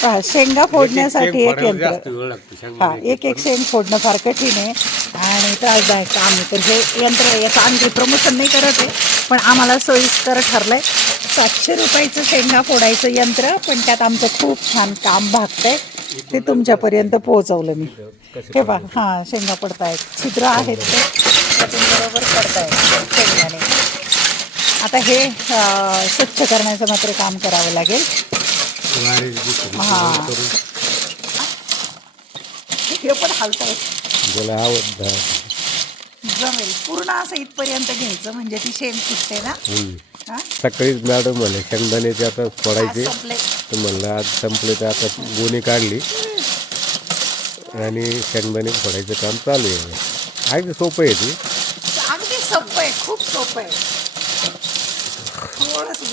शेंगा फोडण्यासाठी एक यंत्र. वेळ लागतो हा, शेंगदाणे एक शेंग फोडणं फार कठीण आहे आणि त्रासदायक काम आहे. तर हे यंत्र याचं आम्ही प्रमोशन नाही करत आहे, पण आम्हाला सोयीस्कर ठरलंय. 700 रुपयाचं शेंगा फोडायचं यंत्र, पण त्यात आमचं खूप छान काम भागतंय. ते तुमच्यापर्यंत पोहोचवलं मी. हे पहा, हां, शेंगा पडतायत, छिद्र आहेत ते त्यातून बरोबर पडतायत शेंगाने. आता हे स्वच्छ करण्याचं मात्र काम करावं लागेल. हां, हे पण हालतंय. जमेल पूर्ण असं इथपर्यंत घ्यायचं म्हणजे ती शेंग फुटते ना. सकाळीच मॅडम म्हणले शेंगदाण्याचे आता फोडायचे, संपले. तर म्हणलं आज संपले, तर आता गोणी काढली आणि शेंगदाणे फोडायचं काम चालू आहे. अगदी सोपं आहे ते, अगदी सोपं आहे, खूप सोपं आहे. थोडंसं